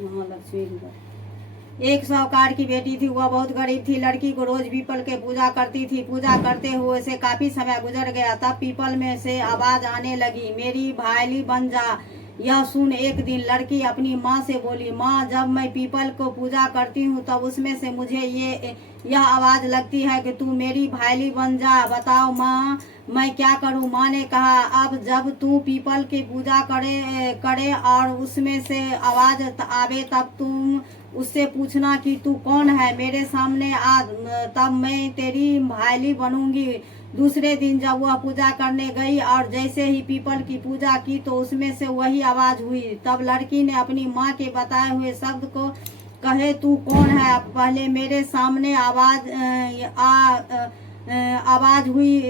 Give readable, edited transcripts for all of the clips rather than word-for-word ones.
महालक्ष्मी एक साहूकार की बेटी थी। वह बहुत गरीब थी। लड़की को रोज पीपल के पूजा करती थी। पूजा करते हुए से काफी समय गुजर गया। तब पीपल में से आवाज आने लगी, मेरी भायली बन जा। यह सुन एक दिन लड़की अपनी माँ से बोली, माँ, जब मैं पीपल को पूजा करती हूँ तब उसमें से मुझे यह आवाज लगती है कि तू मेरी भायली बन जा। बताओ माँ, मैं क्या करूँ? माँ ने कहा, अब जब तू पीपल की पूजा करे और उसमें से आवाज आवे तब तुम उससे पूछना कि तू कौन है, मेरे सामने आ, तब मैं तेरी भायली बनूंगी। दूसरे दिन जब वह पूजा करने गई और जैसे ही पीपल की पूजा की तो उसमें से वही आवाज हुई। तब लड़की ने अपनी माँ के बताए हुए शब्द को कहे, तू कौन है, पहले मेरे सामने आवाज हुई,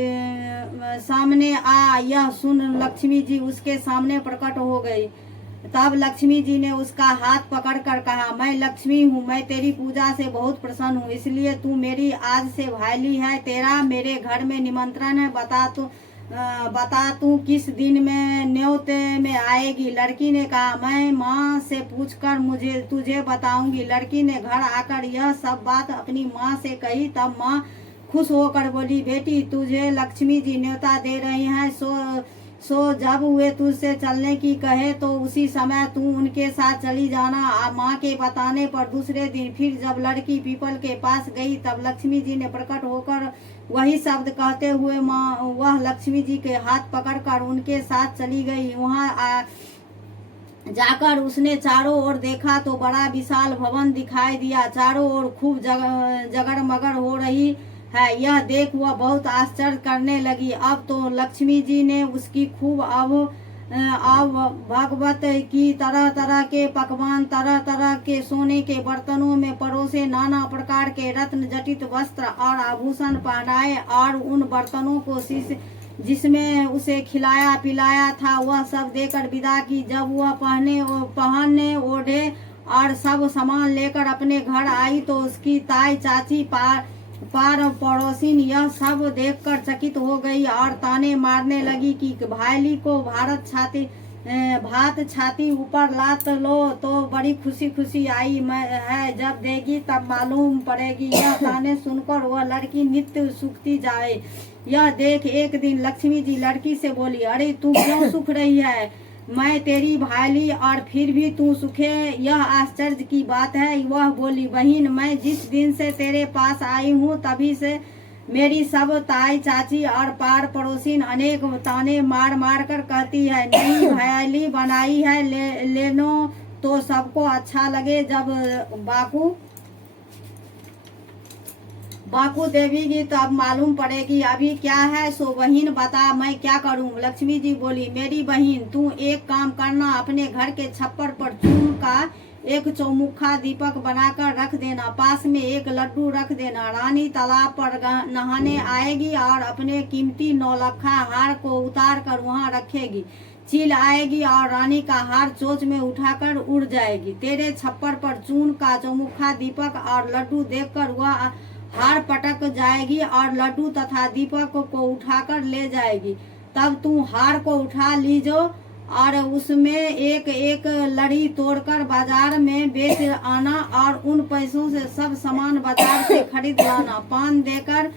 सामने आ। यह सुन लक्ष्मी जी उसके सामने प्रकट हो गई। तब लक्ष्मी जी ने उसका हाथ पकड़कर कहा, मैं लक्ष्मी हूँ, मैं तेरी पूजा से बहुत प्रसन्न हूँ, इसलिए तू मेरी आज से भायली है। तेरा मेरे घर में निमंत्रण है, बता तू किस दिन में न्योते में आएगी। लड़की ने कहा, मैं माँ से पूछकर तुझे बताऊंगी। लड़की ने घर आकर यह सब बात अपनी माँ से कही। तब माँ खुश होकर बोली, बेटी, तुझे लक्ष्मी जी न्योता दे रही हैं, सो जब वे तुझसे चलने की कहे तो उसी समय तू उनके साथ चली जाना। माँ के बताने पर दूसरे दिन फिर जब लड़की पीपल के पास गई तब लक्ष्मी जी ने प्रकट होकर वही शब्द कहते हुए वह लक्ष्मी जी के हाथ पकड़कर उनके साथ चली गई। वहाँ जाकर उसने चारों ओर देखा तो बड़ा विशाल भवन दिखाई दिया। चारों ओर खूब जगर मगर हो रही है। यह देख वह बहुत आश्चर्य करने लगी। अब तो लक्ष्मी जी ने उसकी खूब अब भागवत की तरह तरह के पकवान, तरह तरह के सोने के बर्तनों में परोसे, नाना प्रकार के रत्न जटित वस्त्र और आभूषण पहनाए और उन बर्तनों को जिसमें उसे खिलाया पिलाया था वह सब देकर विदा की। जब वह पहनने ओढ़े और सब सामान लेकर अपने घर आई तो उसकी ताई, चाची, पार पड़ोसिन यह सब देखकर चकित हो गई और ताने मारने लगी कि भायली को भात छाती ऊपर लात लो तो बड़ी खुशी खुशी आई है, जब देगी तब मालूम पड़ेगी। यह ताने सुनकर वह लड़की नित्य सूखती जाए। यह देख एक दिन लक्ष्मी जी लड़की से बोली, अरे तू क्यों सूख रही है? मैं तेरी भायली और फिर भी तू सूखे, यह आश्चर्य की बात है। वह बोली, बहन, मैं जिस दिन से तेरे पास आई हूँ तभी से मेरी सब ताई, चाची और पार पड़ोसिन अनेक ताने मार मार कर कहती है, नई भायली बनाई है, ले लो तो सबको अच्छा लगे। जब बाकू देवीगी तो अब मालूम पड़ेगी अभी क्या है। सो बहन बता, मैं क्या करूं? लक्ष्मी जी बोली, मेरी बहन, तू एक काम करना, अपने घर के छप्पर पर चून का एक चौमुखा दीपक बनाकर रख देना, पास में एक लड्डू रख देना। रानी तालाब पर नहाने आएगी और अपने कीमती नौलखा हार को उतार कर वहाँ रखेगी। चील आएगी और रानी का हार चोंच में उठाकर उड़ जाएगी। तेरे छप्पर पर चून का चौमुखा दीपक और लड्डू देखकर वह हार पटक जाएगी और लड्डू तथा दीपक को उठाकर ले जाएगी। तब तू हार को उठा लीजो और उसमें एक एक लड़ी तोड़कर बाजार में बेच आना और उन पैसों से सब सामान बाजार से खरीद लाना। पान देकर